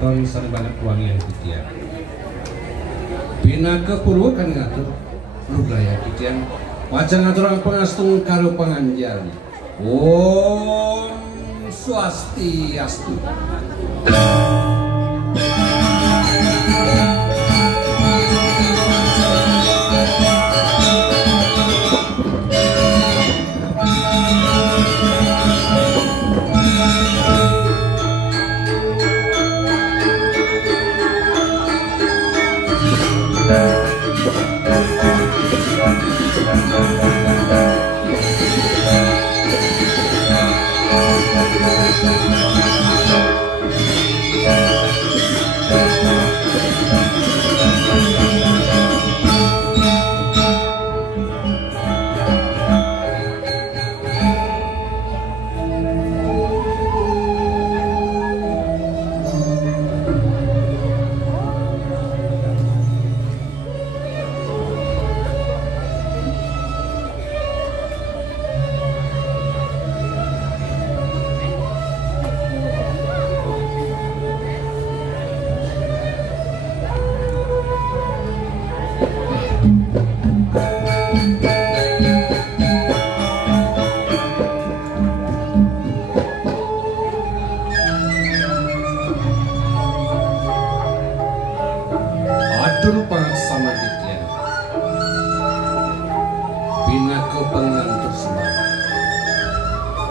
ton sareng banget wangi yang titian bina ke purwo kan ngatur luglaya titian wajah ngatur ang pangastung karo panganjali Om Swastiastu.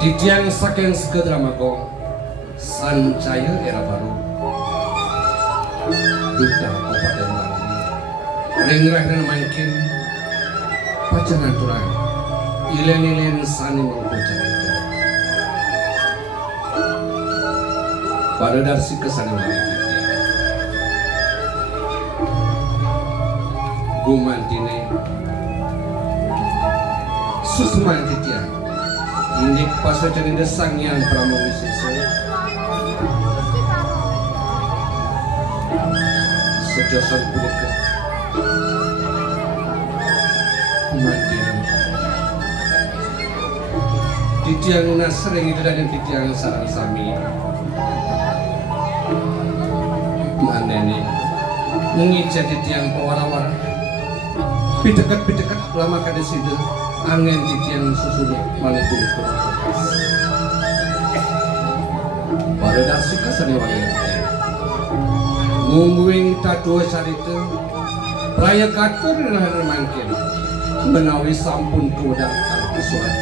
Didiang saking segedramago sancaya era baru duta kabupaten Bali ringrah dan mangkin pajangan turang ilen-ilen sani mengkocak itu pada darsi kesana wali gumantine susman titian Indik pasal jadi desang yang pramowisisa sejosan punika kematian titiang nasreng itu dan titiang sarang sami manene mengijak titiang pewara-wara pidekat lama kada sidu angin titian susunya malah punika pada darsi kesana wangi ngumbuing tadua sarita raya katur dan mangkin menawi sampun kuda kesuat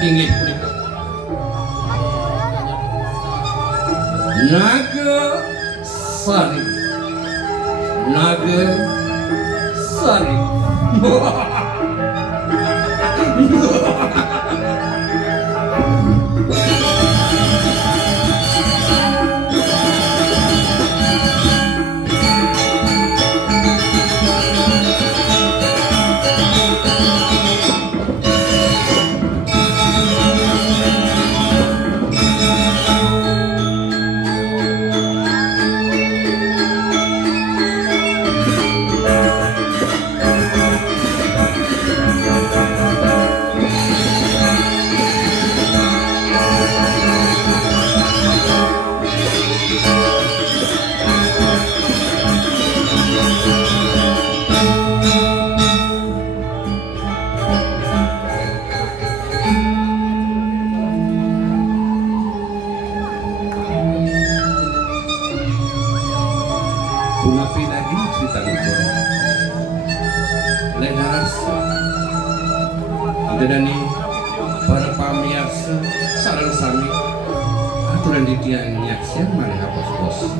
inggih punika naga sari Dani para pamirsa sareng sami aturan ditian nyaksian maneh bos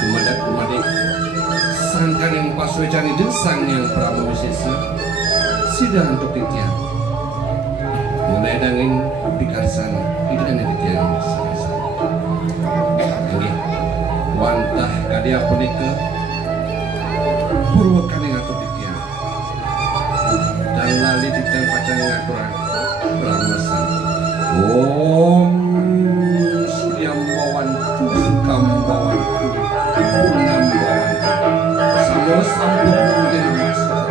kumadak sangkan yang paswecan desang yang pramowisisa sidang untuk ditian mulai dangin pikarsan idan ditian ini wantah kadia punika purwa kane ngatur ditian dan lali ditian pacan ngaturan brahmasan Om Suryambawan Kambawan Purnambawan Samo Sambung Mungkin Master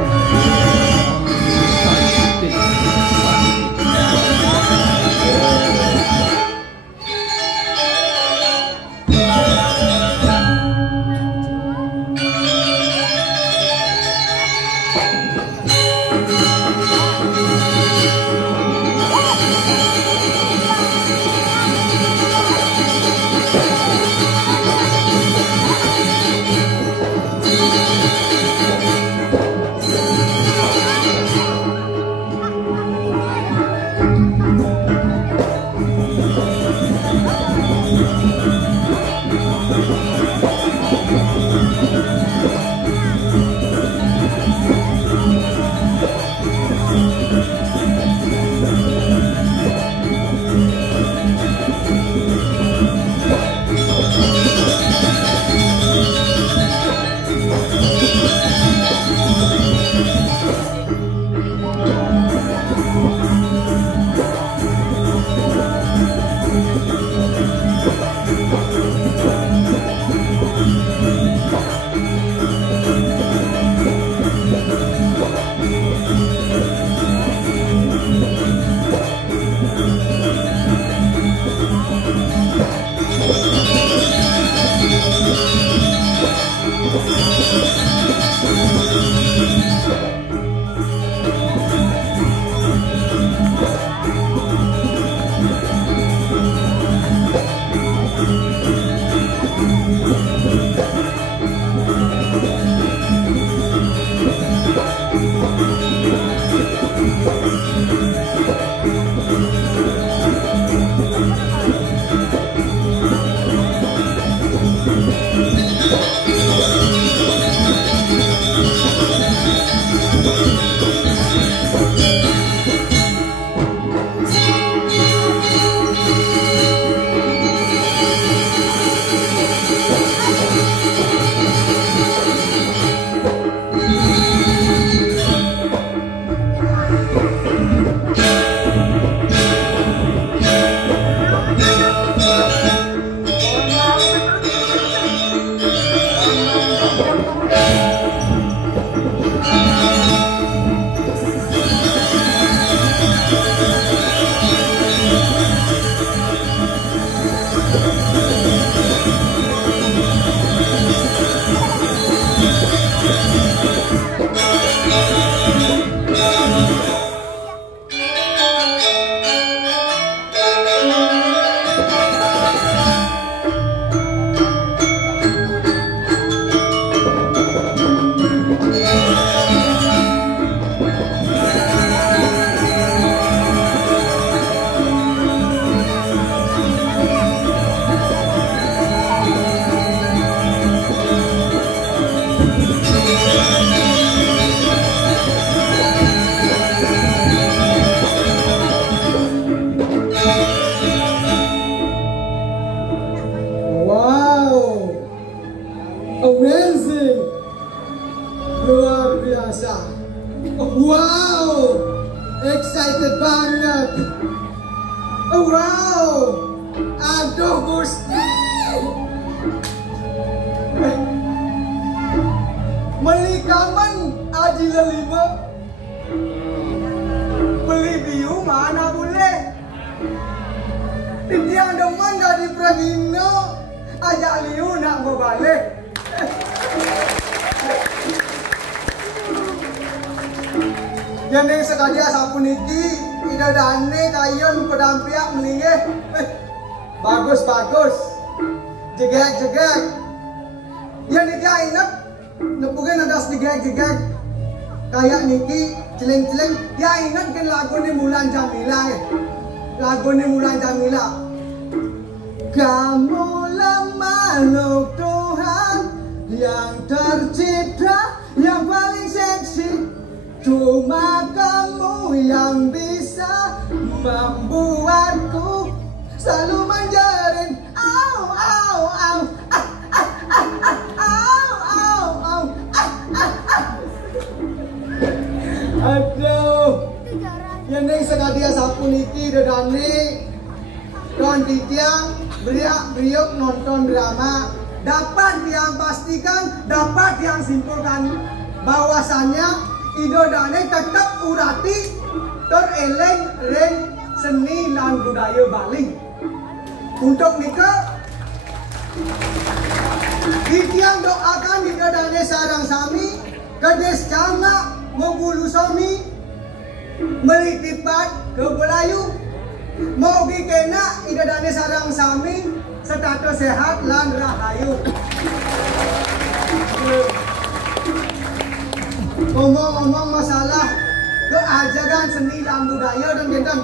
Amazing. Luar biasa. Wow. Excited banget. Wow. Aduh Gusti. Melikaman aji lelima. Beli biu mana boleh. Dia deman dari Pragino. Ajak liu nak berbalik. Yang sekali sapu niki, ida dane kayon pedampiak melingeh. Bagus. Jegek. Yang niki ingat, nepugin ada jegek. Kayak niki, celeng. Ya ingat kan lagu ni Mulan Jamila. Lagu ni Mulan Jamila. Kamulah makhluk Tuhan yang tercipta, yang paling seksi. Cuma kamu yang bisa membuatku selalu menjerit. Aduh, yang ini sekali sapu niki dedane don titiang beriak nonton drama. Dapat yang pastikan, dapat yang simpulkan bahwasannya Ido Dane tetap urati tereleng reng seni dan budaya Bali. Untuk nikah, Titiang doakan Ido Dane sarang sami, kedes jana membulu somi, melitipat ke Belayu, mau kena Ido Dane sarang sami, status sehat lan rahayu. Ngomong-ngomong masalah keajaran seni dan budaya dan gendang.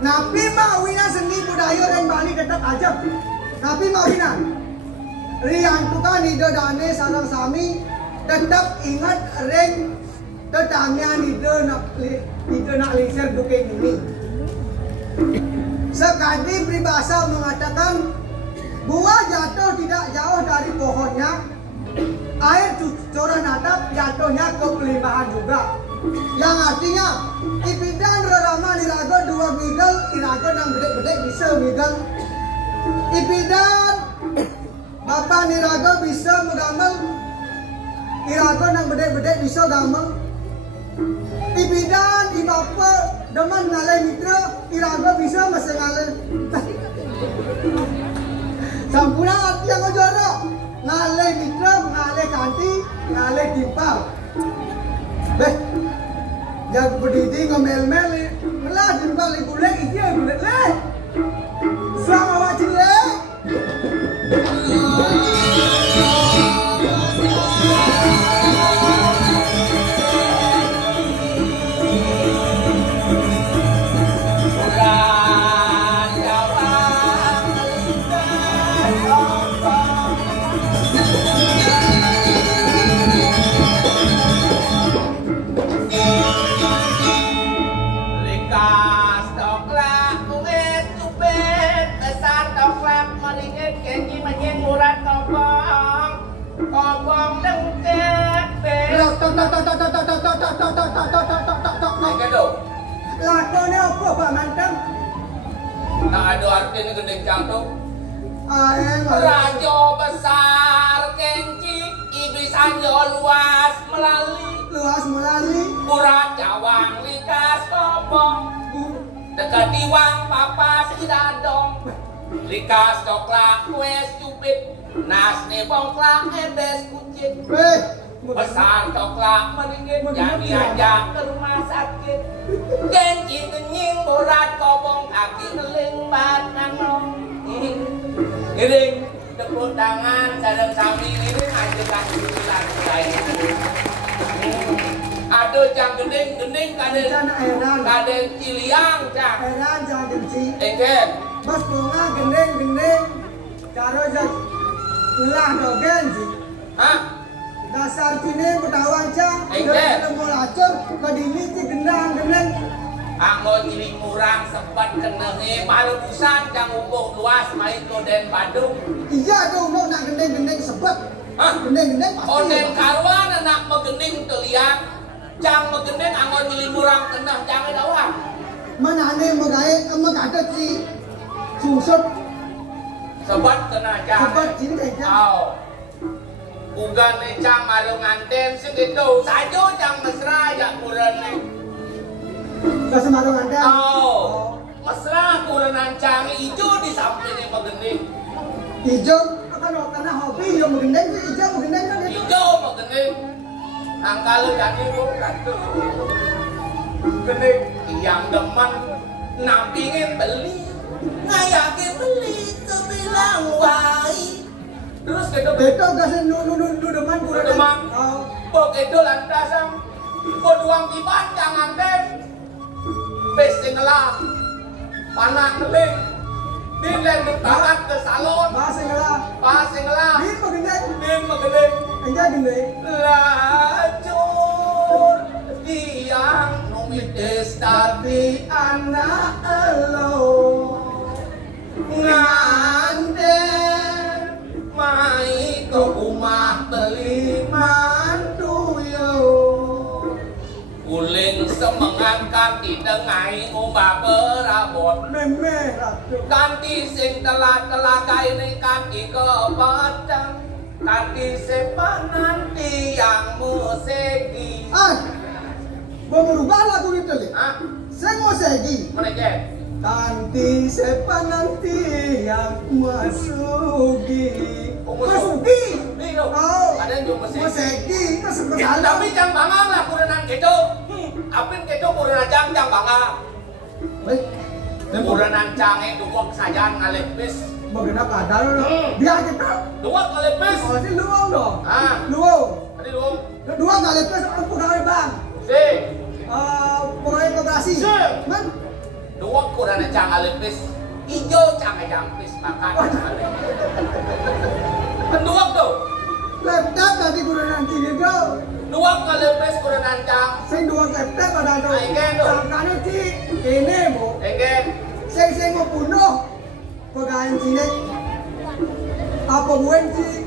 Napi mawinan seni budaya dan Bali tetap ajab. Napi mawinan. Riang tukan Ido Dane sarang sami tetap ingat reng tetamian Ido nak lingsir duke ini. Sekadi peribahasa mengatakan buah jatuh tidak jauh dari pohonnya. Air coran atap jatuhnya ke pelimpahan juga. Yang artinya ipidan rorama nirago dua migel, irago nang bedek-bedek bisa migel. Ipidan bapak nirago bisa megamel, irago nang bedek-bedek bisa gamel. Ipidan ibapa demen ngalai mitra, irago bisa masa ngalai. Sampuna arti yang jorok. Ngalai mitra, ngalai kanti, ngalai timpal. Beh, yang berdiri ngomel-mel, melah timpal ibu lek, iya ibu lek. Selamat awak cilek. Lakonnya apa Pak Mantap? Tak ada artinya gendeng cantuk. Raja besar kenci, iblis anjo luas melalui urat cawang likas kopong, dekat diwang papas idadong, likas coklat kue stupid, nasne bongklak ebes kucing. Pesan coklat meringin jadi ajak ke rumah sakit. Kenci kenying borat kobong kaki ngeling bat nanong. Iring tepuk tangan sadang sami ini ajakan bulan lain. Aduh jang gending kadeng ciliang cang. Heran jangan genci. Engken. Mas bunga gending caro jak lah dogen sih. Hah? Dasar kini bertawan cang. Engken. Kalau mau lacur kedini ti gendang. Anggo cilik murang sempat kenenge malu busan cang umpuk luas main koden Bandung. Iya tuh mau nak gending sebab Hah? Gendeng pasti. Onen karuan anak megening telian. Jang megening angon ngilimurang kenah jangan dawang. Manane megade si susut Sebat kena jang. sebat sini kayak Aw. Ugan ni jang marung nganten segitu saja jang mesra ya kuren ni. kesemarang Anda. Aw. Mesra kurenan jang ijo di samping ni megening. Hijau kalau karena hobi yang menggendeng sih hijau menggendeng kan itu. Ijo megening. Angkal jadi bukan tuh. Gening yang demen nampingin beli. Ngayakin beli kebilang wai. Terus kita Beto kasih nu deman kurang. Deman. Oh. Pok itu lantasan Poduang kiban jangan dem Pesi ngelah Panak ngeling Dilen ditangan ke salon Bahasa ngelah. Pasi ngelah Bin menggendeng. Din megeling Enggak gendeng. Lacur Tiang numides tapi Anak elo. Nganden Mai ke rumah beli mantu yo Uling semengankan didengai ngubah berabot Meme ratu. Kanti sing telah kaini kanti kebatan Kanti sepanan tiang musegi Mau merubah lagu itu le. Hah? Saya mau segi. Mereka Nanti sepan nanti yang masuki. Masuki. Nih lo Oh. Ada yang juga musegi Masuki. Masuk ke Ya, dalam. tapi jang bangang lah kurenan keco Apin keco kurenan jang bangang Kurenan jang itu kok sajan ngalepis Bagaimana kadal? Biar kita. Dua ngalepis Oh, ini luang dong. Ah, Luang. tadi lu Dua kali plus pegawai bank. Si Pegawai koperasi. Si. Man. Dua kurenan jang ngalepis Ijo jang pis makan Kedua tuh Laptop tadi kurang nanti gitu. Dua ngalepis kurenan jang Sing dua laptop ada tuh. Aiken tuh. Sangkanya si ini bu. Egen Sing mau bunuh pegawai sini. Apa buan sih?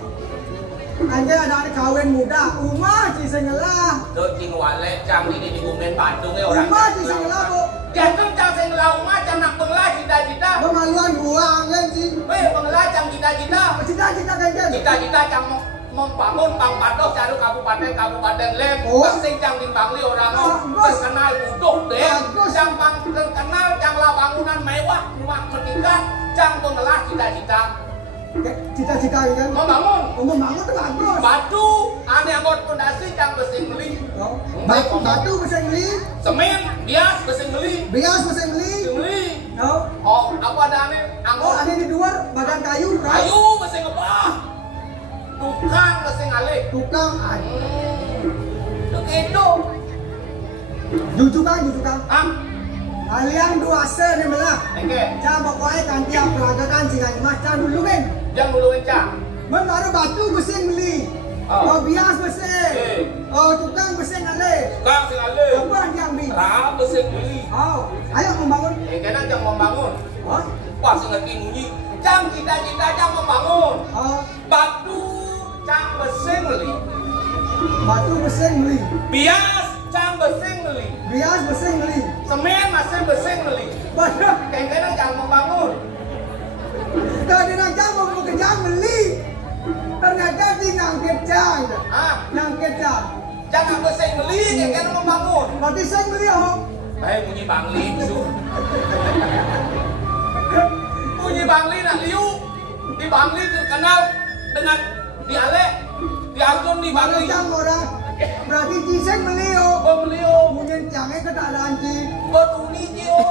Anda ada kawin muda, Uma si sengelah. Đôi chinh wale jang ini di Bumen Bandung ya orang Uma si sengelah bu. Jantung jang sengelah uma jang nak pengelah cita-cita Pemaluan buang kan sih. Weh pengelah jang cita-cita Cita-cita kan kan. Cita-cita jang membangun Bang Patok caru kabupaten Lem Oh. Kasing jang dimbangli orang Bagus. terkenal budok deh Bagus. Jang terkenal jang lah bangunan mewah rumah meningkat jang pengelah cita-cita Cita-cita kan. membangun Membangun tuh bagus. batu ane anggot pondasi jang besing beli Batu mesin beli, semen bias besing beli bias mesin beli. besing beli Oh, oh apa ada ane anggot ada di luar badan kayu, right? kayu besing apa tukang besing alih Tukang, Tuk itu jujukan. ah Kalian dua se nih melah. engke Jangan pokoknya kan tiap peragakan jangan macam dulu kan. jang dulu encang Menaruh batu mesin beli. Oh. Oh, bias mesin. Oh, tukang mesin alih. tukang sing alih Apa yang beli? ra besing beli Oh, ayo membangun. engke na jang membangun Oh, pas ngerti bunyi jang cita-cita jang membangun oh, batu jang besing beli batu mesin beli. bias jang besing beli Bias mesin beli. semen masih besing beli Badak. engke na jang membangun Tadi nak jam mau kerja beli. Ternyata di ngangkit jam. ah Ngangkit jam. jangan besing beli engke na membangun Berarti saya beli oh. bunyi bangli su bunyi bangli nak liu di bangli terkenal dengan dialek diatur di Kalau bangli jam orang berarti ciseng beli oh. pembelio Mungkin jangan keadaan ci. betuni cio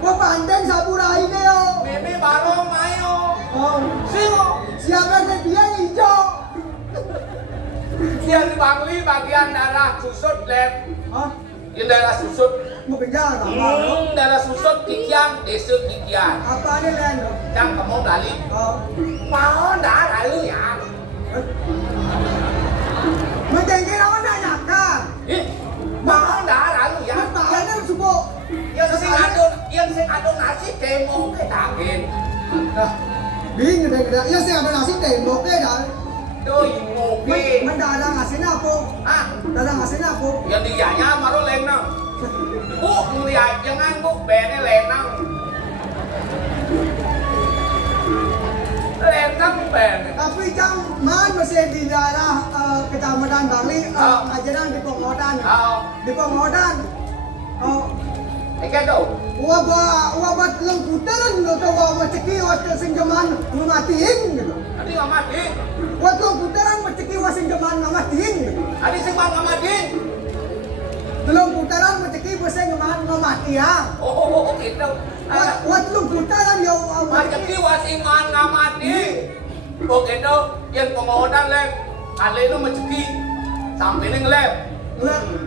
Kau pandang sapurai deh oh. meme barong mayo Oh, sio siapa yang dia hijau? dia di bangli bagian darah susut lem Hah? di daerah susut Mau penjara apa? daerah susut kikian desa kikian Apa ni len? jang kamu dari Oh, mau dah lalu ya macam kira orang nak nyakar. ih mau dah lalu ya Makanya subuh. yang sing ado nasi demo ke daging Nah, bingung deh. Ya saya ada nasi tembok deh dah. Tuh ngopi. Mendadak ngasihnya apa? Ah, Dadak ngasihnya apa? yang dianya maru lenang. Bu, ngeliat jangan bu, bene lenang. Lenang bene. Tapi jang man masih di daerah Kecamatan Bangli, ajaran di Pengodan. Di Pengodan. Ikan tuh. Wabah telung putaran gitu, wabah ceki waktu singgaman ngamatiin gitu. Adi nggak mati. Waktu putaran ceki waktu singgaman ngamatiin gitu. Adi singgaman nggak mati. Telung putaran ceki waktu singgaman ngamatian. Oh, gitu. Waktu telung putaran ya Rezeki wasingan nggak mati. Oh gitu, yang pengodan lem, kali itu rezeki sampai ini ngelem,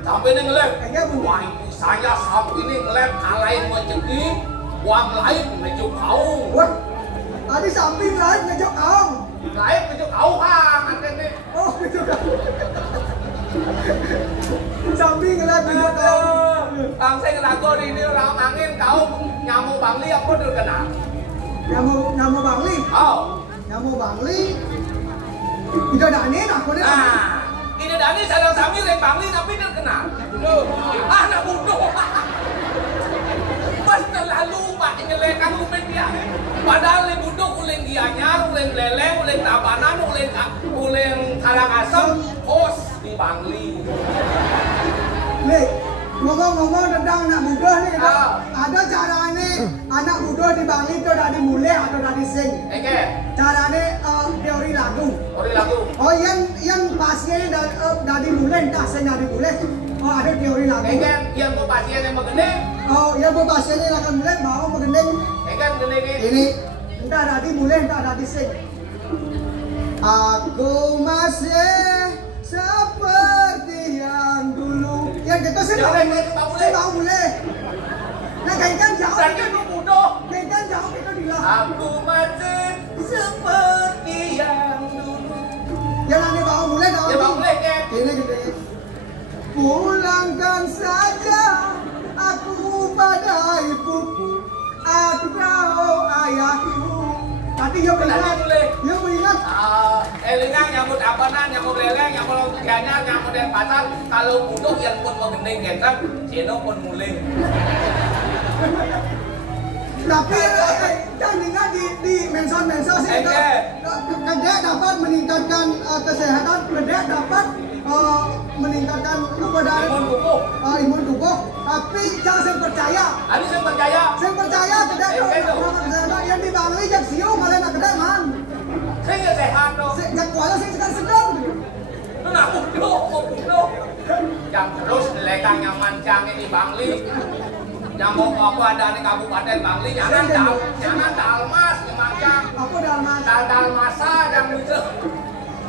sampai ini ngelem. Wah itu saya sampai ini ngelem kalahin rezeki, uang lain menuju kau. Wah, tadi samping lain ngejuk kaum. Lain menuju kau kan, nanti nih. Oh, ngejuk kaum. Samping lain ngejuk kaum. Bang saya ngeragu di ini orang angin kau nyamuk Bangli apa udah kenal? Nyamuk Bangli. Oh. Nyamuk Bangli. Tidak ada aneh aku nih. Nah, ini Dani sadang sambil yang Bangli tapi terkenal. Anak bodoh. Pas terlalu pak nyelekan umen dia. Padahal yang bodoh uleng gianyar, uleng leleng, uleng tabanan, uleng karangasem, kos di Bangli. Nih, ngomong-ngomong tentang anak muda nih, ada caranya anak muda di Bangli itu dari mulai atau dari sing. Oke. Caranya teori lagu. Ori lagu. Oh, yang pasiennya dari mulai, entah sing dari mulai. Oh, ada teori lagu. Oke, yang mau pasien yang mengendeng. Oh, yang mau pasiennya akan mulai mau mengendeng. Oke, gendeng Ini entah dari mulai, entah dari sing. Aku masih seperti yang dulu. Yang gitu sih mau mulai. Nah, kaitan jauh. Saya itu bodoh. Kaitan jauh itu dilah. Aku masih seperti yang dulu. Yang nanti mau mulai kau. Ya mau mulai kan? Ini gede. Pulangkan saja aku pada ibuku atau ayahku. Tadi yang beringat. Yang beringat. Elingan nyambut apanan, nyambut leleng, nyambut lontiannya, nyambut dari pasar. Kalau bodoh yang pun mau gendeng kencang, Cino pun mulai. Tapi jangan ingat di menson-menson sih. Kedek dapat meningkatkan kesehatan, kedek dapat meningkatkan apa dari imun tubuh. Tapi jangan percaya. Ada yang percaya. Saya percaya kedek yang di Bangli yang siu malah nak kedek man. Saya nggak sehat dong. Yang kuala saya sedang. Nah bodoh. Yang terus legang yang mancang di Bangli. Yang mau apa ada di Kabupaten Bangli, jangan dalmas yang mancang. Apa dalmas? Dalmasa yang itu.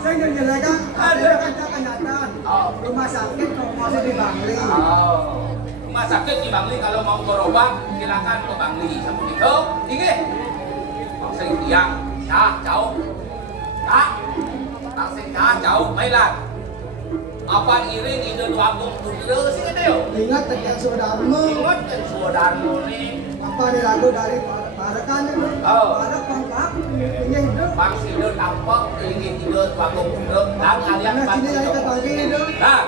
Saya nggak jelekan. Ada kenyataan. Rumah sakit masih di Bangli. Rumah sakit di Bangli kalau mau berobat silakan ke Bangli. Sampai itu, ingat. Langsung tiang, jauh. Langsung jauh, mainlah. Apa iring ide waktu putera sih kata yo. Ingat tekan saudaramu. Ingat kan saudaramu ni. Apa ni lagu dari Parakan itu? Ada pangkat ini itu. Bang sido tampak ingin tidur waktu putera dan alian Nah, sini dari Bangli itu. Nah.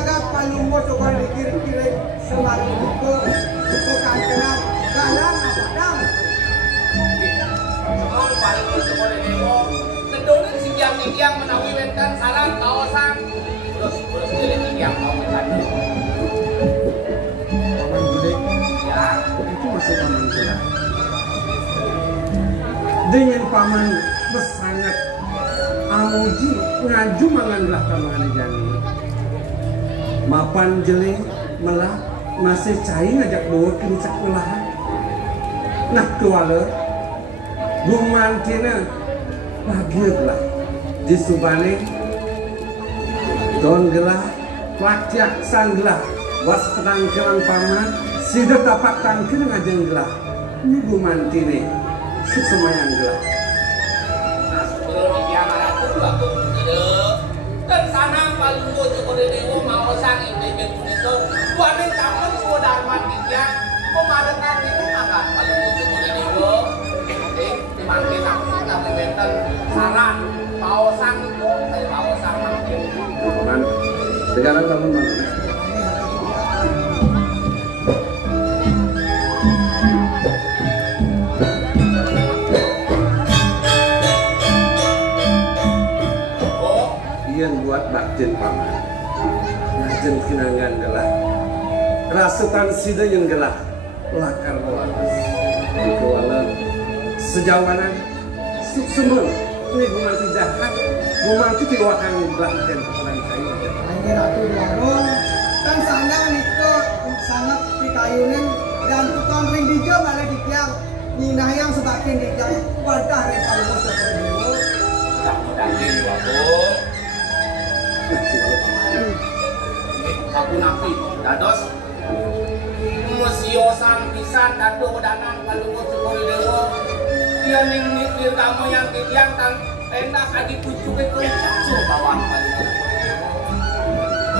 jagat palunggo coba dikir-kir semalam buku kantenan galang apa dang Emang palunggo coba dewo kedonin si tiang menawi wenten sarang kawasan terus dari tiang mau mencari Paman Gede, ya itu masih paman Gede. Dengan paman bersangat amuji ngaju manganlah paman jani. Mapan jeling melah masih cai ngajak bawa kincak melahan. Nah kuala bumantina bahagia di subane don gelah plakyak sang gelah was pedang kelang paman sida tapak tangkir ngajeng gelah ini bumantine susemayang gelah. nah sebelum tiang aratu aku tidak dan sana palunggo coba dewo mau sang indegen itu buane campur semua dharma tiang pemadekan itu agak palunggo coba dewo dimanggil tapi benten sarang kawasan itu kawasan mangkin Man, sekarang kamu mana? Yang buat baktin paman, najen kinangan gelah, rasukan sida yang gelah, lakar lawas, dikewalan, sejawanan, semua ini bumanti jahat, bumanti diwakang baktin kepelan saya. ini ratu warung kan sana niko sangat pikayunin dan tukang ring dijo malah dikiang Nina yang sebagian dikiang wadah ring palunggo coba dewo mudah-mudahan waduh sapu napi dados musiosan pisan kado danan palunggo coba dewo dia ning mikir kamu yang tiang kan enak adi pucuk itu cacu bawang palunggo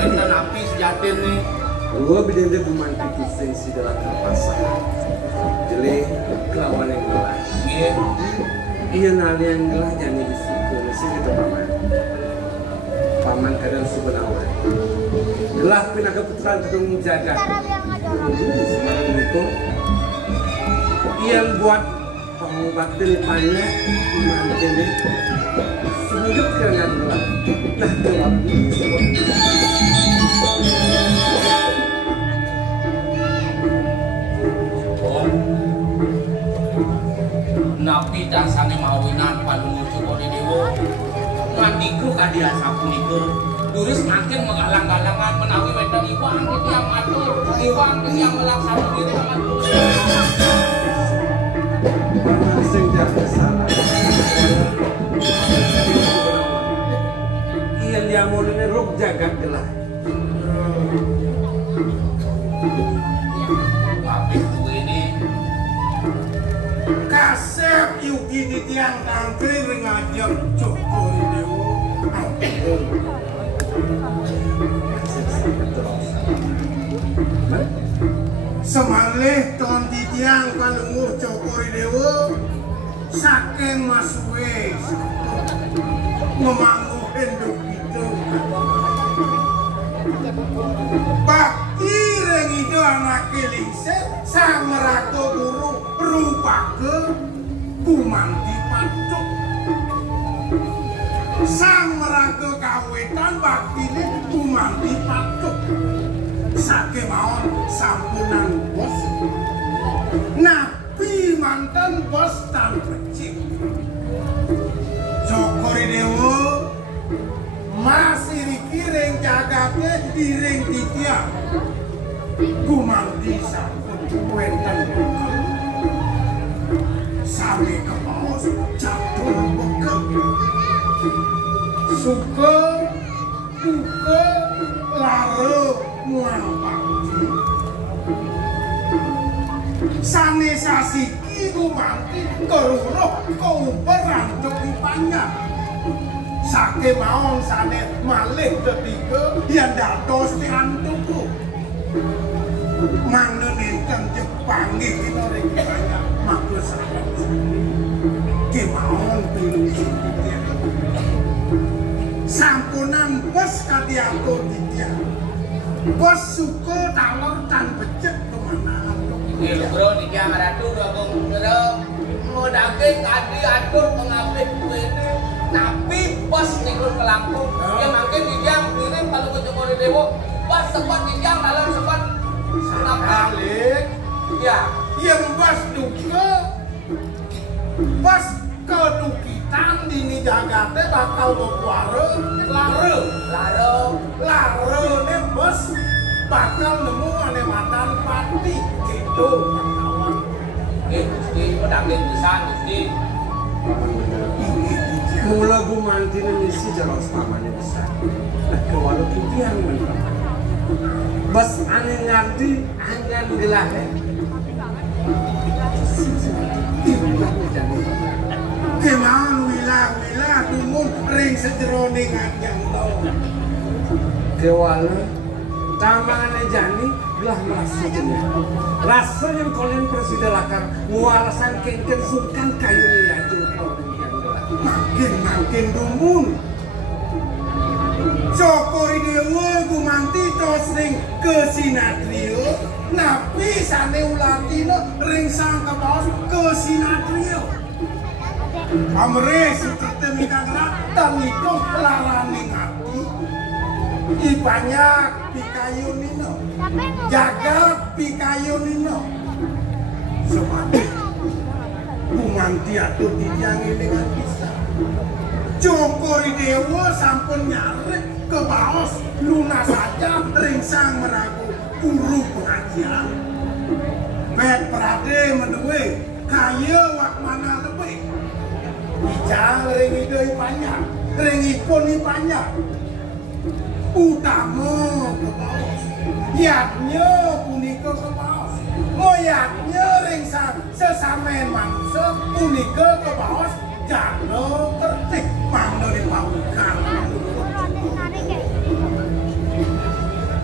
enten napi sejatin nih Gua bidang dia bumanti kisah si dalam terpasang, jadi kelawan yang gelah. Iya nali yang gelah jangan disiku, nasi gitu paman. Paman kadang sebenarnya gelah pindah keputusan gedung jaga. Semalam itu yang buat pengobatan banyak mantin semenjak dengan gelah. Nah gelap ini semua. Napi dasane mawinan palunggo coba dewo ngandiku kadia sapunika duris makin mengalang-alangan menawi wenten iwang yang matur iwang yang melaksana diri matur Paman sing jaga salah. Iyan dia mulai ruk jaga gelah. tapi ini Kasep yuki di tiang tangkri ngajak Joko Dewo. Semalih ton di tiang palunggo Joko Dewo saking masuwe memangu enduk itu. Bakti reng itu anak kelingset sang merato guru rupake kumanti pancuk sang merato kawetan bakti ini kumanti pancuk sake mawon sampunan bos napi mantan bos tan kecil Joko Dewo masih dikiring jagatnya diring titiang kumanti sampun wenten buka sami kepaus jatuh bekal suka duka laro muang pangji sane sasiki kumanti keruruh kau berancuk di panjang sake maong sane malih ketiga yang dados diantuku mangen enten Jepang kita rek banyak maklum sangat ki maong pinusun dia sampunan bos kadiato dia Bos suka talor dan becek kemana? Ini bro, di Jang Ratu Agung bro. Mau daging tadi atur pengapit gue ini. Tapi bos nikun ke Lampung. Ya makin di Jang ini kalau ke Cokori Dewo. Bos sempat di Jang dalam sempat. Balik. Ya. Yang bos duka. Bos kedukitan dini jagate bakal berkuara. Lare ne bos bakal nemu ane matan pati gitu kawan. Gusti, pedangin pisan Gusti. Mula gumantina misi jalan pamannya besar. Nah, walaupun dia menang. Bas ane ngerti, angan gelahe. Keman wilah dumun ring sejeroning anjang tau. Kewala tamangannya jani belah merasa jenis. Rasa yang kalian persidalakan nguarasan kengken sungkan kayu ni yaitu Makin dumun. Cokori dewa gumanti tos ring ke sinatrio. Napi sane ulatino ring sang kebos ke sinatrio. Amre seperti mikagrat dan ikut larani ngati. Ibanyak pikayu nino. Jaga pikayu nino. Semati. Gumanti atur didiangi dengan bisa. Cokori dewa sampun nyarek ke baos lunas saja ringsang meragu guru pengajian. Bet perade menduwe kaya wak mana lebih. Bijang ring idoi panjang, ring ipun panjang. Utama ke baos, yatnya punika ke baos. Moyatnya ringsang sesamen manusia punika ke baos. Jano tertik mana di paukan.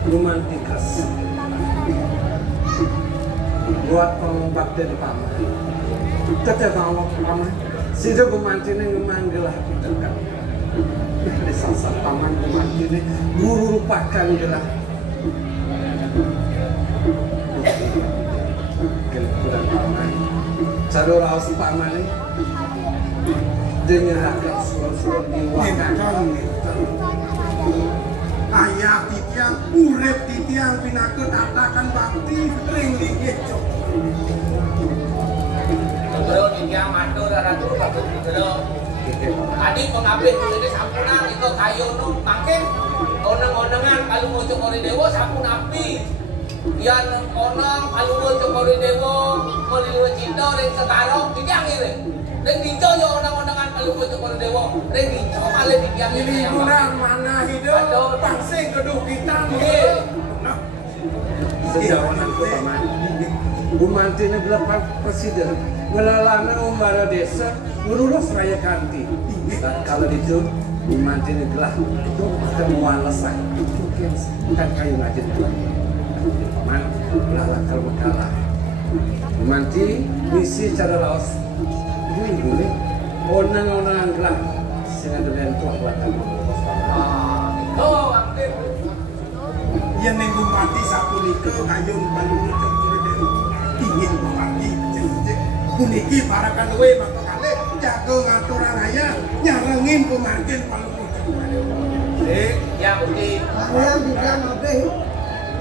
romantikas buat pengobak dari paman. Tetap awak paman, sida gumantina ngemanggelah kita kan. Di sasa paman gumantina guru lupakan gelah. Kurang paman, caro raus paman ini dengan agak surat-surat diwakan. Ayah titiang, urep titiang pinake tatakan bakti ring linggih cok. Bro, dia matur ratu bagus bro. Tadi pengabeh ini sampunan itu kayu nu makin oneng-onengan kalau mau Cokori Dewo sampun api. Yan oneng kalau mau Cokori Dewo mau diluwe cinta ring sekarang didiang ini. Ring dico yo oneng-onengan kalau mau Cokori Dewo. Ring dico malah didiang ini. Kurang mana hidup pangsing kedua kita Sejawanan ke paman. Gumantina belapan presiden melalana umbara desa ngurus raya kanti. Dan kalau itu gumantina gelah itu akan mualasai. Mungkin kan kayu ngajin gelah. Paman belah kalau kalah. Gumanti misi cara laos. Ini onang-onang gelah sehingga dengan tuah belakang. Oh, aktif. yang nenggu mati sapu nika kayung balung Cokori Dewo ingin mati cek puniki para kanwe maka kali jago ngaturan ayah nyarengin pemargin balung Cokori Dewo. Ya bukti. Yang juga ngabe,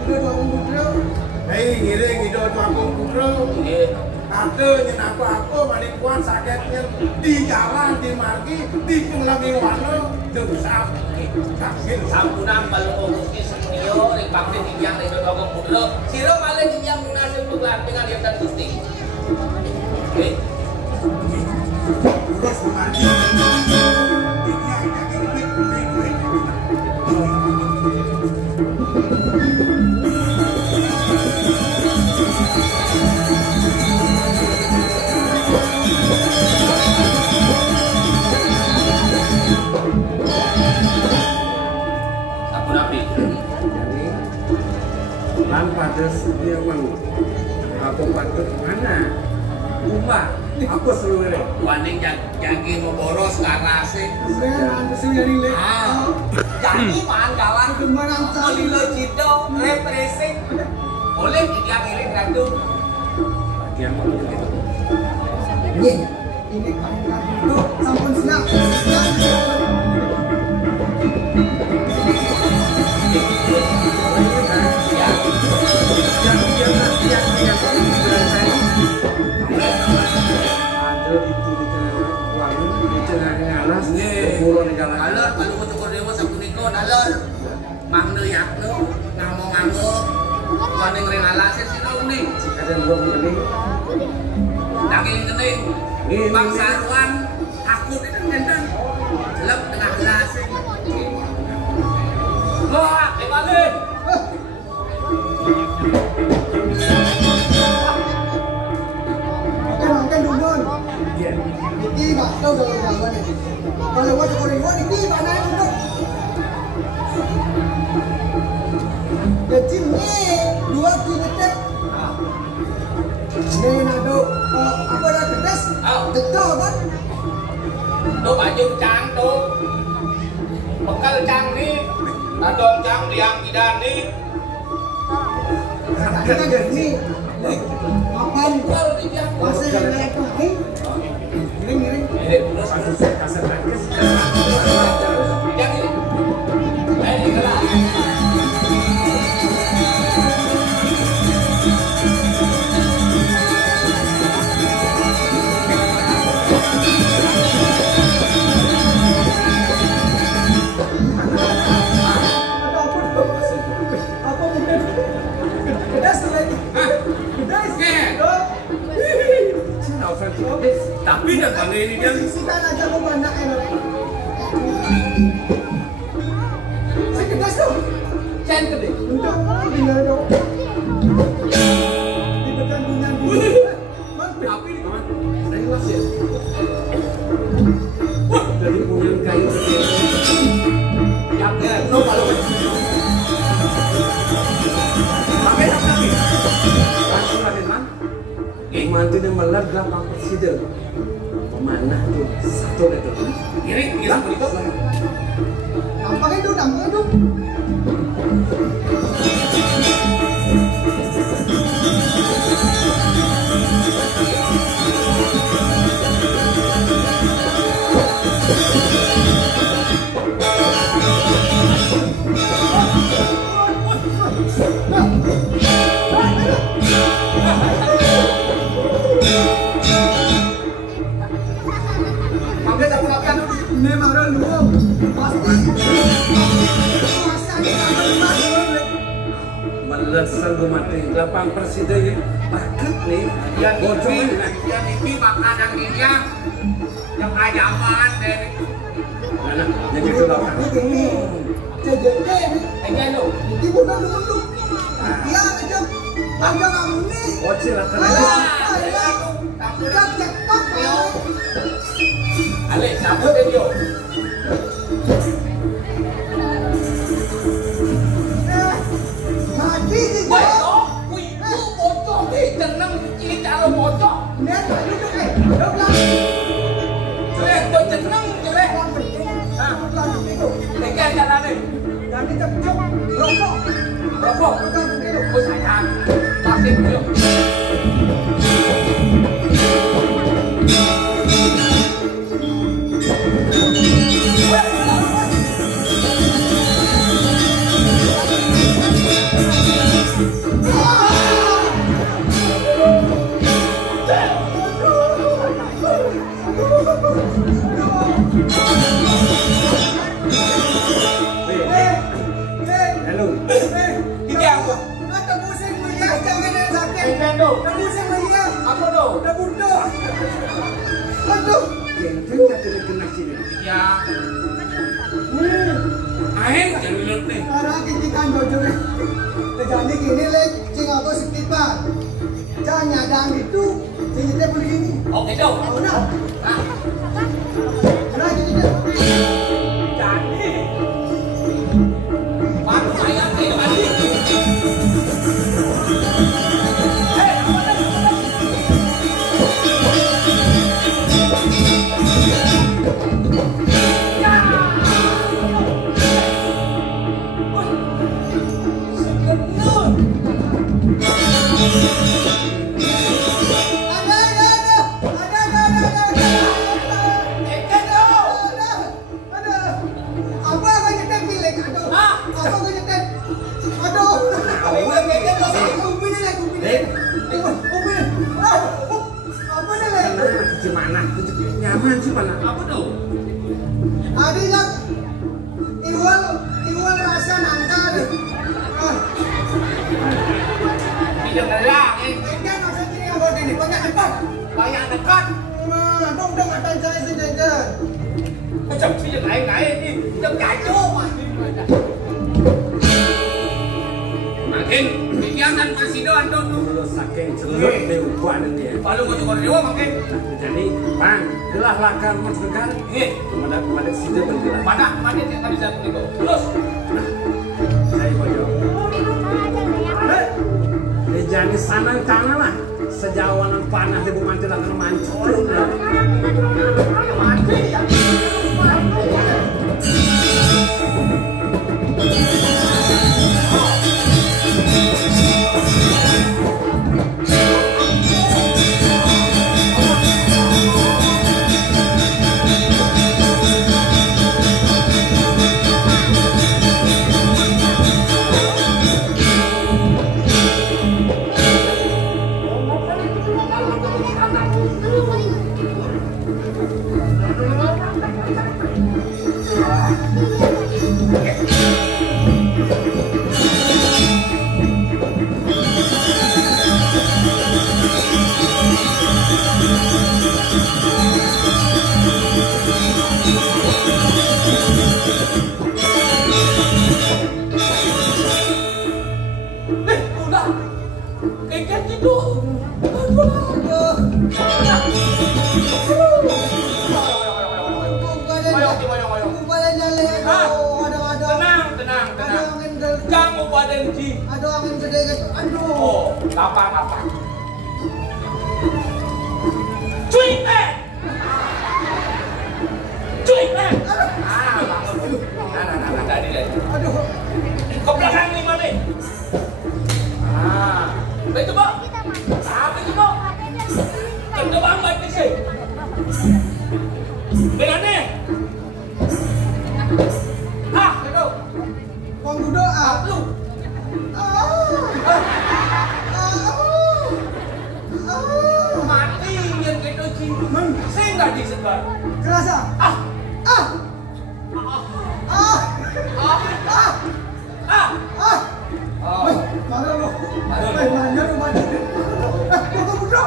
udah dua umur. Hei ngiring hidup tua kumpul. Ada yang aku manikuan sakitnya di jalan di margi di tulangin wano dusap kakil Sampunan balung Gusti Semunio ring bakti didiang ring dogo pulo. Siro malah didiang munasib bukan dengan dia dan Gusti. Oke. terus margi didiang jadi duit duit. Lan pada dia mang apa pada mana? Umah Apa seluruhnya? Waning jagi mau boros karase. Beneran musuh jadi le. Jagi man kalah. Kemarang Lilo Cito represing. Boleh dia ngiring ratu. Bagian mau gitu. Ini panggilan dulu sampun siap. Ada itu di wangun di tengah ngalas pulau negara. Alor kalau betul dewa sapuniko alor. Mang yakno ngamong-ngamong. Waning ring alase sinung nih. Ada dua ini. Daging gening. Bang Sarwan takut itu nenten. Jelek tengah alase. Wah, dibalik. Makan dulu. Iki Pak, tahu kalau ini. Kalau buat orang ini mana yang untuk? Jadi ni 2 kilo. Ni nado apa dah kedas? Betul kan? Do baju cang do. Bekal cang ni. Nadong cang liang kidan ni. Kita ni. Makan Bekal di biang. masih naik lagi. Giring. Ini dulu satu kasar lagi. Yang ini. Ini kelas. Apa mungkin? Kedas lagi. Kedas. Tapi dan kali ini dia Sisikan aja kau mana enak. Si kedas tu. cen gede. Untuk tinggal dong. Di depan punya dulu. Tapi di mana? Relas ya. Dari punya kayu. Yang no kalau pakai apa lagi? Langsung Raden. Mantu dia melad belakang presiden. Mana tuh satu itu? Kiri begitu. Nampak itu. Pakai tak makan. Memang orang luar pasti. Masa kita Melad sanggup mati belakang presiden paket nih. Yang Bocor. ini makanan dia yang ayaman dari Mana? Yang itu belakang. Jadi enggak lo. ini bukan dulu. Dia aja panjang kamu ni. Bocil lah kan. Kita cekok yo. Ale, cabut deh yo. Mati di Woi, bawah. wih, itu bocor nih, jeneng ciri cara bocor. Nen duduk eh. Duduk lah. Jelek, tuh jeneng jelek. Nah, duduk itu. Tinggal jalan nih. Jadi cekok. Rokok. Rokok. Duduk itu. Oh sayang, pasti yuk. Hello. Ini aku. Ada musim melihat jangan ada sakit. Nintendo. Ada musim melihat. Apa tuh? Ada bunuh. Aduh. Kenteng kata dia kena sini. Ya. Air jangan lihat nih. Sekarang kita kan bodoh. Jadi gini lek, cing apa sedikit pak. Jangan nyadang itu, cing kita begini. Oke dong. Tahu nak? Nah, Nah gini deh. jadi. Baru saya ini mandi. Hei, apa dah? Gimana? Nyaman sih mana? Apa tuh? Ada yang iwal rasa nangka deh. Tidak ada. Kan maksudnya yang buat ini banyak dekat. Banyak dekat. Dong dong ada saya saja. Macam sih yang lain-lain ni. Macam kacau masih. Makin kegiatan presiden tu. Lu saking celut deupan ini ya. Kalau kau cakap dewa makin. Jadi, Bang, gelah lakar mas negara. Pada sini bergerak. Mana yang tadi saya tunggu. Terus. Saya boyo. Jadi sanang tanah lah. Sejawanan panah di bumi mati akan mancur. Mati ya. Ada angin gede gitu. Aduh. Oh, lapang. Cuy, bangun. Tadi. Aduh. Ke belakang ni mana? Betul tak? Betul tak? Kena bangun ni sih. Benar ni? Betul. Bang duduk Lu. Mati yang kita cium. Saya enggak disebar. kerasa. Mana lo? Mana lo? Tunggu bro.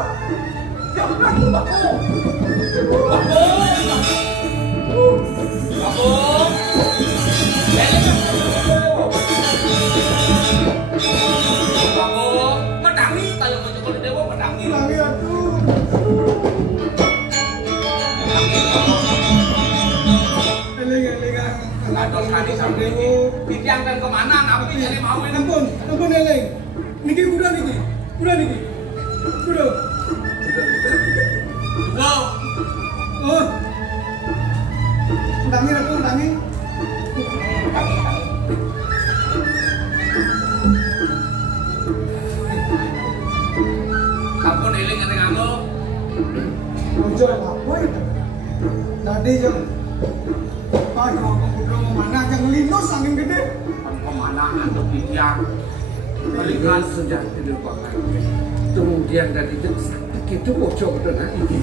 Didiamkan kemana? Nabi nyari mau ini. Ampun Eleng. Niki budak niki. Budak. Wow. Oh. Undangi. Ampun Eleng yang ngano. Ojo apa itu? Tadi jam. Aduh, budak mau mana yang linus saking gede. Kemana untuk didiam? Melihat sejak tidur bangun. Kemudian dari itu sakit itu bocor betul nanti.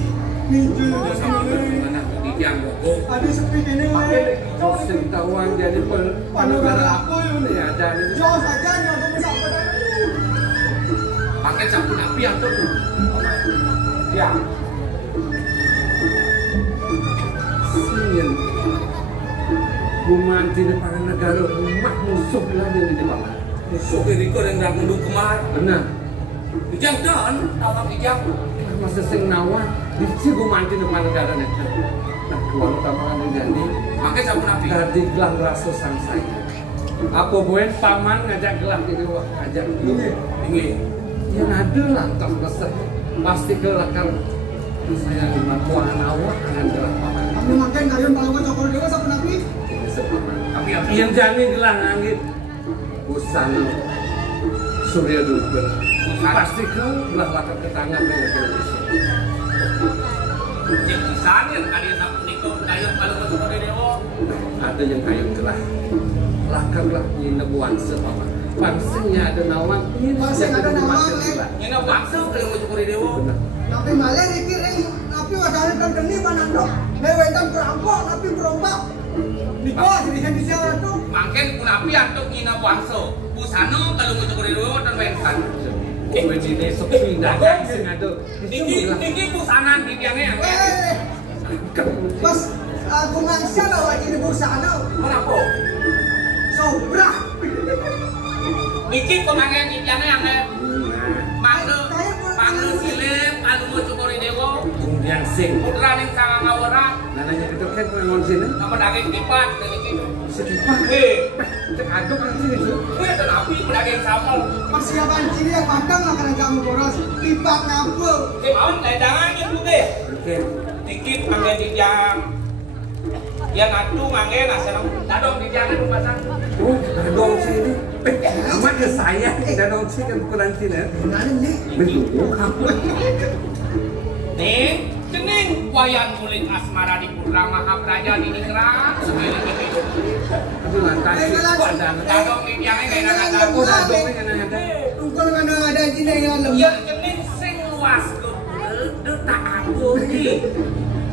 Mana didiam boko? Ada sepi ini Sing tawang jadi panegara aku ini. Ya ada ini. Jauh saja nih untuk bisa pada. Pakai sabun api yang tuh. Ya. Singin. Bumanti di para negara umat musuh lah di depan. Musuh ini kau yang dah menduk kemar. Benar. Dijam kan? Tawang dijam. Masa sing nawa di si bumanti di para negara itu. Nah, keluar utama ganti. Pakai sabun api. Tadi gelang raso sang saya. Apa buen paman ngajak gelang ini ngajak Ini. yang ada lah tak besar pasti gelak kan saya lima buah nawa dengan gelang paman. Kami makan Kayun balungan cokor dewa sa penapi. Tapi ya Yang jani gelang angin Busana Surya Dugun pasti kau belah latar ketanya dengan Indonesia. cek pisan yang tadi sama niko kayu kalau masuk ke dewa. Ada yang kayu gelah lakarlah ini buansa apa bangsanya ada nawang ini Bangsanya ada nawang, Ini bangsa kalau masuk ke dewa. benar. Napi malah dikiring, napi wadahnya kan geni manandok. Lewetan perampok, napi perompak. Niko jadikan di siang itu. Makin kunapi atau ngina bangsa. Busana kalau masuk ke dewa dan wentan. Kowe ini sepi dagang sing ada. Tinggi busana di tiangnya. Pas aku ngangsia lah wajib di busana. Kenapa? Sobrak. Niki pemangen di tiangnya yang Mangga silem kalau masuk ke dewa. Yang sing Putra ning sangang ngawara. nananya itu kan pengon sini Nama daging kipat dan iki. sedikit cek aduk kan sini tuh. Kuwi ada napi daging samol. Persiapan ciri yang padang lah karena kamu boros. Tipak ngapul. Ki mau ledangan gitu deh. Oke. Dikit mangga di jam. Yang atu mangga nasarang dadong di jangan pasang. Oh, dadong sini. Cuma ke saya dadong sini kan ukuran sini. Nanti nih. Betul. Ning cening wayang kulit asmara di Putra Mahapraja di Ningrat. Sebenarnya gitu. Itu lantai padang. Dadong di jangan kayak nada. Oh, dadong yang ada. Ungkol mana ada ciri yang lemah. Yang cening sing luas ke tak aku nih.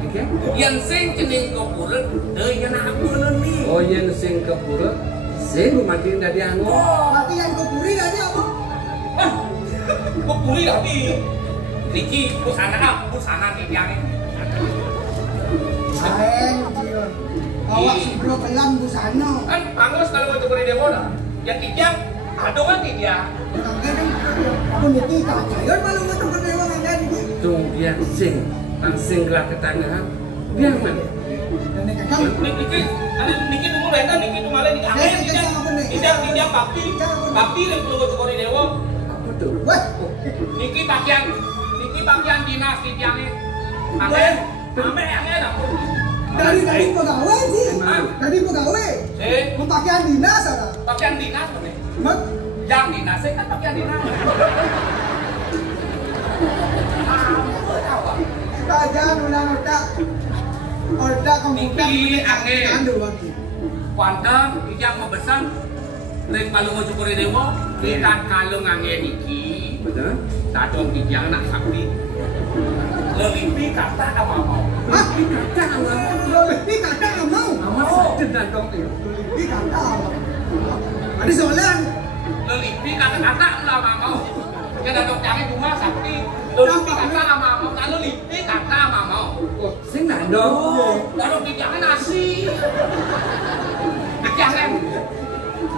Oke. Yang sing cening ke pulut yang aku nih. Oh, yang sing kepura sing matiin dari anu. Mati yang keburi tadi apa? Kok buli tadi? Niki busana di tiangnya. Aen, Jion. Awak sebelum pelan busana. Kan pangus kalau mau cukur di dewa dah. Yang kijang, aduh kan dia. Kadang aku niki kacayon malu ngatu berdewa ngadain iki. Tung dia sing gerak ke tangan. Biar mana? Dan kadang Niki tunggu benda, niki tunggu malah niki angin. Kijang, papi yang perlu cukur di dewa. Apa tuh? weh, Niki bagian dinas di tiangnya. Angin, angin apa? dari pegawai sih. Hah? Dari pegawai. Mau pakaian dinas ada. Bagian dinas mana? Mat, Yang dinas, saya kan bagian dinas. kajian ulang otak. Otak komputer. Niki angin. Andu lagi. Kuantan, kijang membesar. Ring palu mau cukur di dewa. Kita kalau angin niki. Betul? Dadong kijang nak sakti. Lelipi kata apa mau? Hah? Lebih kata nggak mau. Amat sakit dadong itu. Lebih kata. Ada soalan. Lelipi kata lah mau. Dia dadong cari rumah sakti. Lelipi kata mau. Tak lelipi kata mau. Oh, sing dadong. Dadong kijang nasi. Kijang.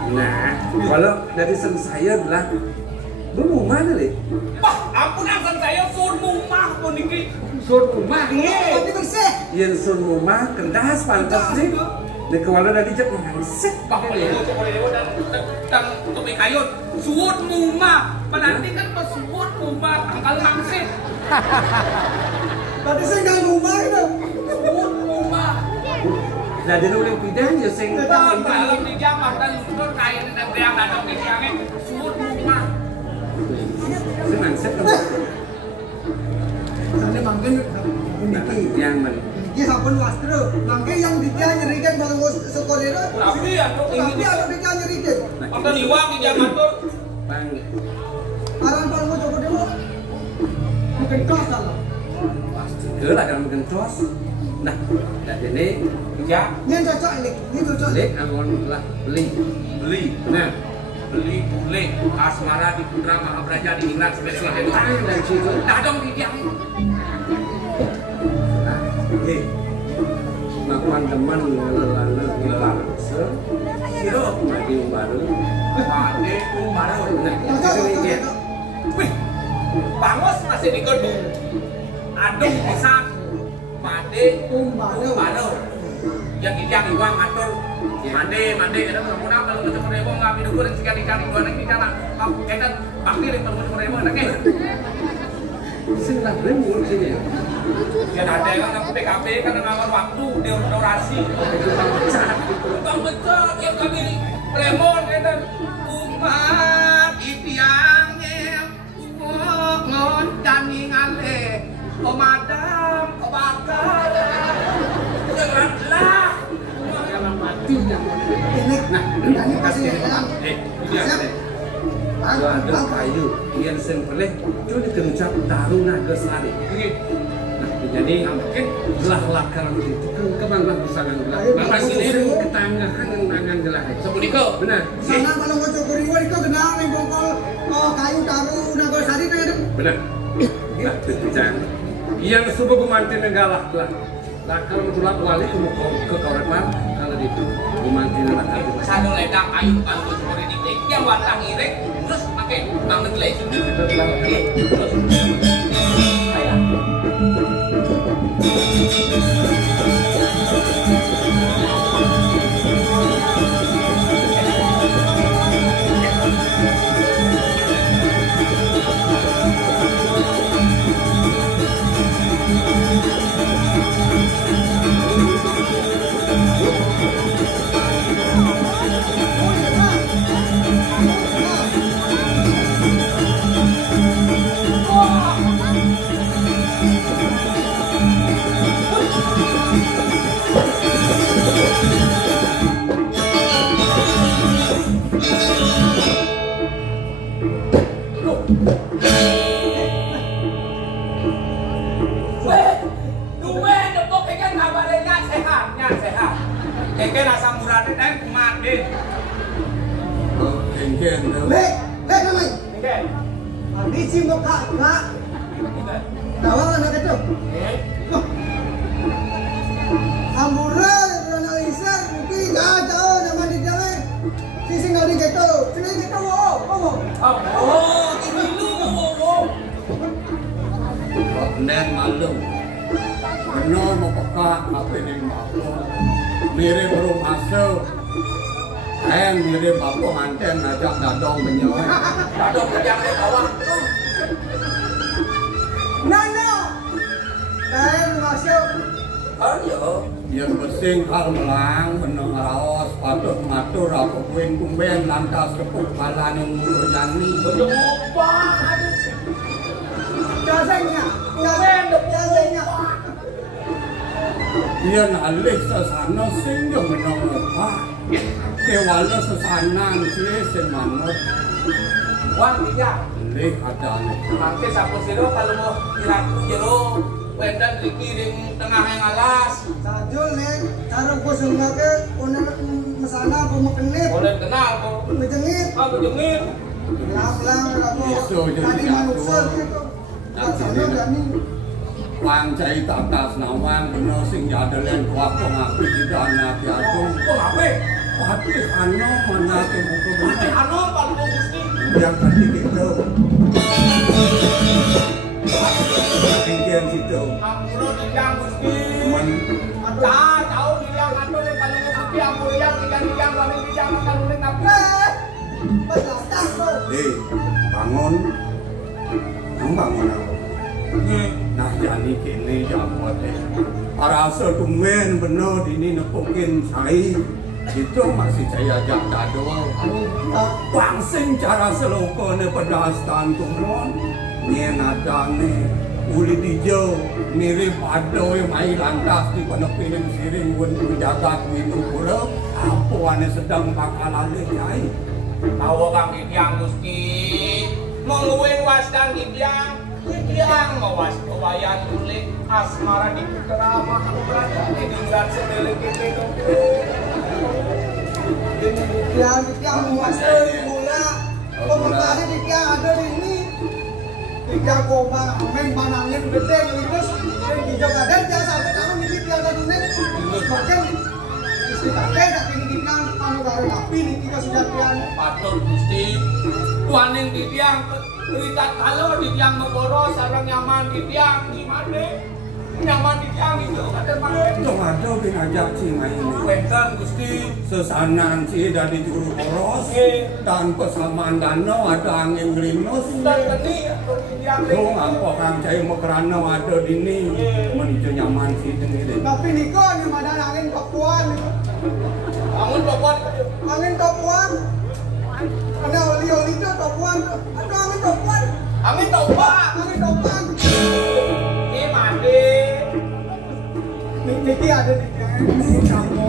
Nah, kalau dari sen saya bilang, lu mau mana nih? Wah, ampun angsan saya sur rumah pun niki. Sur rumah. Tapi bersih. Yang sur rumah kendas pantas nih. Di kewala dari jep ngangsek. Pak kalau mau cukur di dewa dan topi kayun. Suut rumah. Penanti kan pesuut rumah. Angkal mangsit. Berarti saya nggak rumah itu. Suut rumah. Nah, di nulis bidang ya sing Dalam di jam dan mundur kain dan yang dadong di tiangnya. Suut rumah. sing ngangsek. Sana mungkin Nah, yang mana? Niki sampun wastro. Mangke yang dia nyerikan bareng sekolah itu. Tapi ya, Tapi ada dia nyerikan. Maka liwang di jam atur. Bang, Aran bareng coba dulu. Mungkin kau salah. pasti ke lah kan mungkin tos. Nah, dari ini Ya, Ini cocok ini cocok. lek angon lah beli. beli. Nah, Beli boleh. Asmara di Putra Mahapraja di Ingrat spesial itu. tang dari situ. Dadong di tiangnya. Nah, makan teman ngelelana ngelelangse. Siro mati baru. Pade baru. Nah, ini dia. Wih, bangos masih di gedung. Adung bisa. Pade baru. Yang kijang iwang atur. Mande kita mudah kalau kita cukur dewa nggak minum goreng sekali cari dua nanti cara. Kita bakti kalau cukur dewa nanti. Sing lah beli mulu sini. Ya ada kan PKB kan ngawur waktu deorasi. Bang betul yang kami lemon kan umat ipiangnya ngon dani ngale pemadam kebakar geraklah jangan mati Ini ini pasti yang ada kayu yang sempeleh cuma kencap taruh naga selari. Jadi mungkin belah lakar itu kan kemana pasangan belah. Bapak sini ketanggahan nangan gelah. Sepudiko. Benar. sana kalau mau cokori itu kenal nih bongkol kayu taruh naga sari kan. Benar. Nah, itu jangan. Yang subuh gumantin negalah lah. Lah kalau tulak wali ke kaurepan kalau itu gumantin lakar. Sado ledang kayu kan sore di yang watang irek terus pakai banget lagi. Kita telah Terus kayak Keken asam murade dan kumade. Kengken. Lek namanya. Keken. Di sini kak. Tawang anak itu. Amura analisa mungkin nggak tahu nama di jalan. Sisi nggak di gitu. Sini gitu oh. Ini lu. Nen malu. Benar mau pekak apa ini malu. Mirip belum masuk. Mirip bapak manten ngajak dadong menyoy. Dadong yang di bawah. Nano. Masuk. Ayo. Yang bersing hal melang benang raos patut matur apa kuin kumben lantas kepuk malan yang mulu nyani. Berjumpa. Jasanya. Dia nalik sesana sehingga menang apa. Kewala sesanan sih semangat. Wan dia. Lek ada. Mangke sapu siro kalau mau kira jero wendan dikirim tengah yang alas. Sajul nih, cara gue sengaja udah mesana gue mau kenip. Boleh kenal kok. Bejengit. Bejengit. Lang aku tadi manusia gitu. Sana berani. Pancai tatas nawang bener sing jadelen kuat ngapi di dana kiatung. Kok ngape? Pati ano mana ke buku Pati ano paling gusti. yang tadi gitu. Tinggian situ. Amuro dijang gusti. Men Jauh dijang atuh yang paling gusti amuro yang dijang paling dijang makan ulit apa? Belasah tuh. bangun. Nang bangun aku. Nah jadi kini jamote. Arasa tumben bener ini nepukin saya. Itu masih saya ajak dadol. Bangsing cara selokone pedastan tumon. Nyen adane uli dijau mirip adoy mai lantas di penepiling siring wendu jagat windu pura. Apa ane sedang bakal alih nyai. Tahu kang Gidyang gusti. Menguing wasdang Gidyang. Gidyang mawas kewayan tulik asmara di putra berada di dingrat sedelik itu. Yang muasir mula komentari dia ada di ini. Dia koma main panangin gede terus dan hijau kaden dia sampai taruh ini dia ada dunia. Bahkan istri pakai tak ini dia anu baru tapi ini kita sudah pian. Patut gusti. Tuaning Gidyang cerita kalau Gidyang memboro sarang nyaman Gidyang gimana? nyaman di tiang itu ada pakai. Dong ada ngajak si main. Wenten Gusti. Sesanan si dari juru poros dan pesaman danau ada angin gerinos. Dan geni tiang Dong apa kang cai mekerana ada dini menuju nyaman si sendiri. Tapi niko yang ada angin Papuan. Bangun Papuan. Angin Papuan. Ada oli-oli itu Papuan. Ada angin Papuan. Angin Papuan. Angin Papuan. Ini mandi. Niki ada di sini. Kamu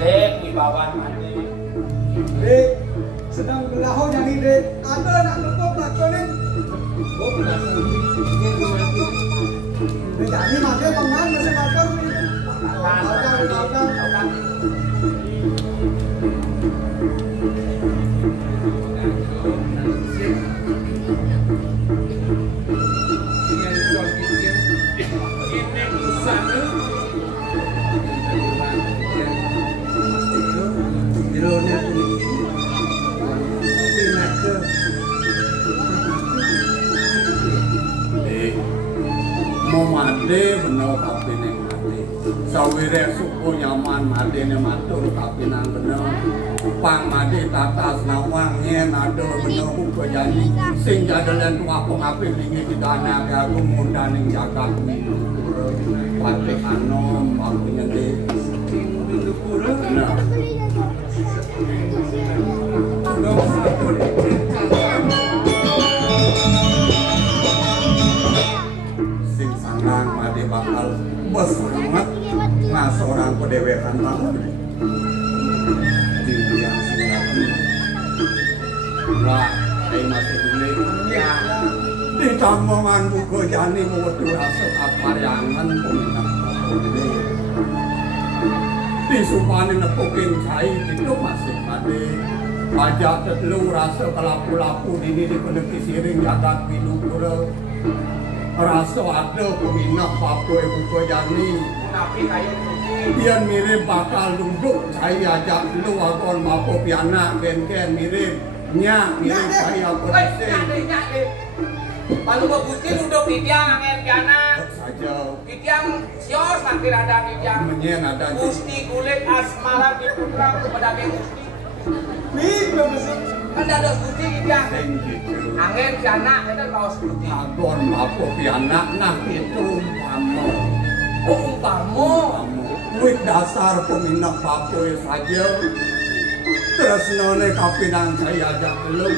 Lek wibawan mandi. Dek, sedang berlaho nyanyi dek. Ada nak tutup lakonin. Oh, penasaran ini mati. Jadi mati pengen masih makan nih. Makan. Mau made bener tapi neng made sawire suku nyaman made ne matur tapi nang bener pang made tatas nawangnya nado bener buku janji sing jadalan tua pengapi lingi pidana gagu mundaning jagat milu pate anom aku nyende nah nang made bakal beserangat nah seorang pedewekan banget di yang singapura lah masih boleh ya di tambangan buku jani mutu rasa aparyangan peminat di supani nepukin cai itu masih made pajak tetelu rasa kelapu-lapu dini di peneki siring jagat pinukura rasa ada peminat Papua Ibu Jani Tapi kayu biar mirip bakal duduk saya ajak lu agon mapo piana ken mirip mirip saya kondisi Kalau mau Gusti duduk di tiang angin piana saja di tiang sios nanti ada di tiang menyen ada Gusti kulit asmara di putra kepada Gusti belum masih. kan ada Gusti di tiang gitu angin piana itu kaos Gusti agon mapo piana nah itu umpamo wit dasar peminat Papua saja terus none kapinang saya ajak lu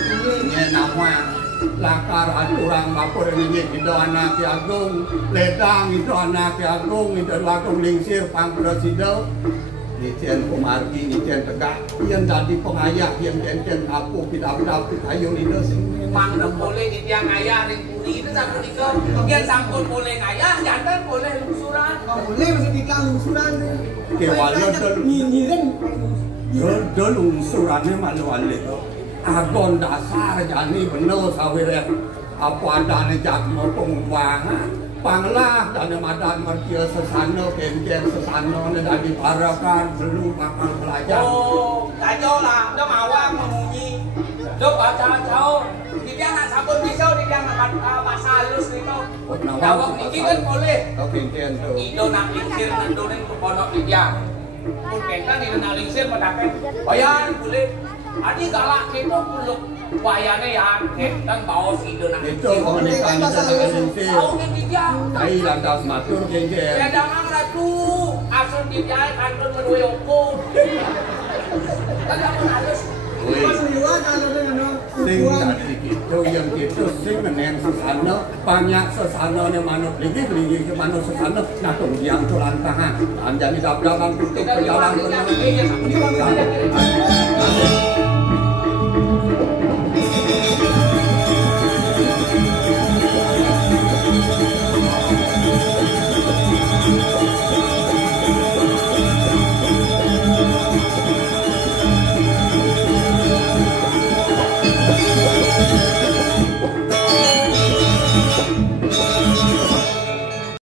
nama lakar aturan Papua ini itu anak agung ledang itu anak agung itu agung lingsir pangpresiden Itian Kumargi, Itian Tegak, yang jadi pengayah, yang enten aku tidak ayo itu sing. Mangga boleh di tiang ayah ring puri itu satu tiga, yang sampun boleh ngayah, jantan boleh lungsuran. Boleh masih di tiang lungsuran. Kewalan nyinyirin. Dol lungsurannya malu alih. Agon dasar jani bener sawiret. Apa adanya jakmo pengumbangan. Panglah dan madan mertia sesana ken-ken sesana dan diparakan belum bakal belajar. Oh, kacau lah, udah mawang memunyi. Udah baca jauh. Dia nak sabun pisau, dia nak masa halus itu. Jawab niki kan boleh. Oke, ken tu. Itu nak lingsir ngandonin ke pondok dia. Pun kentan itu nak lingsir mendapat bayar boleh. Adi galak itu peluk bayarnya ya, kentan bawa si itu nak Itu lingsir. komunikan itu dengan lingsir. Tahu kan dia. Saya lantas matur ken. Ya jangan ratu, asal dia kantor menue oko. Kan kamu halus. Masih juga kalau dengan Sing tadi gitu yang gitu sing meneng sesana banyak sesana ne manut lagi ke manut sesana nah yang tulan tangan anjani dabrakan tutup perjalanan